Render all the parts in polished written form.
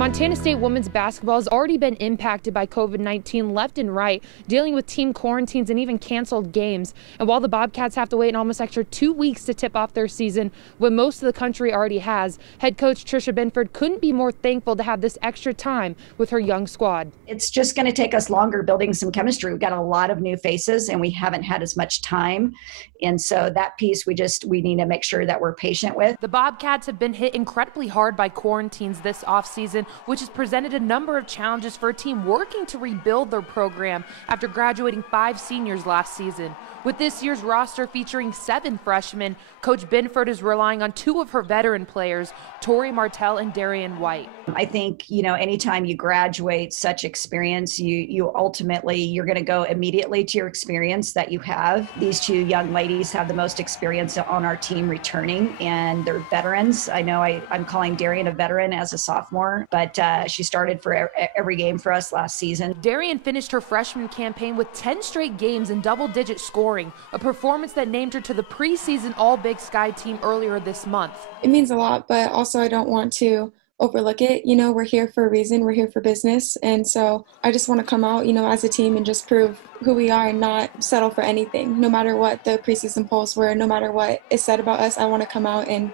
Montana State women's basketball has already been impacted by COVID-19 left and right, dealing with team quarantines and even canceled games. And while the Bobcats have to wait an almost extra 2 weeks to tip off their season, when most of the country already has, head coach Tricia Binford couldn't be more thankful to have this extra time with her young squad. It's just going to take us longer building some chemistry. We've got a lot of new faces and we haven't had as much time. And so that piece we need to make sure that we're patient with. The Bobcats have been hit incredibly hard by quarantines this offseason, which has presented a number of challenges for a team working to rebuild their program after graduating 5 seniors last season. With this year's roster featuring 7 freshmen, Coach Binford is relying on 2 of her veteran players, Tori, Martell, and Darian White. I think, anytime you graduate such experience, you're going to go immediately to your experience that you have. These 2 young ladies have the most experience on our team returning, and they're veterans. I know I'm calling Darian a veteran as a sophomore, but she started for every game for us last season. Darian finished her freshman campaign with 10 straight games in double-digit scoring, a performance that named her to the preseason All-Big Sky team earlier this month. It means a lot, but also I don't want to overlook it. We're here for a reason. We're here for business. And so I just want to come out, as a team and just prove who we are and not settle for anything. No matter what the preseason polls were, no matter what is said about us, I want to come out and,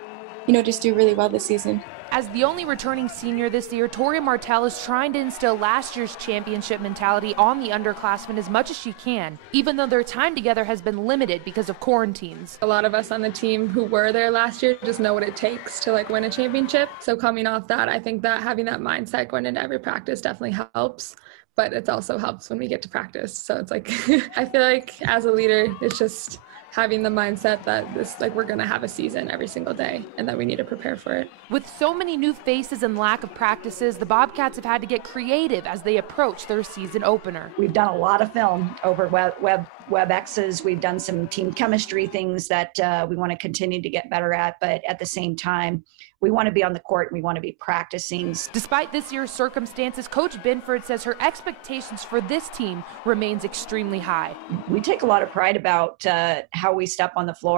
just do really well this season. As the only returning senior this year, Tori Martell is trying to instill last year's championship mentality on the underclassmen as much as she can, even though their time together has been limited because of quarantines. A lot of us on the team who were there last year just know what it takes to win a championship. So coming off that, I think that having that mindset going into every practice definitely helps. But it also helps when we get to practice. So it's I feel like as a leader, it's just having the mindset that we're going to have a season every single day and that we need to prepare for it. With so many new faces and lack of practices, the Bobcats have had to get creative as they approach their season opener. We've done a lot of film over WebExes. We've done some team chemistry things that we want to continue to get better at, but at the same time, we want to be on the court and we want to be practicing. Despite this year's circumstances, Coach Binford says her expectations for this team remains extremely high. We take a lot of pride about how we step on the floor.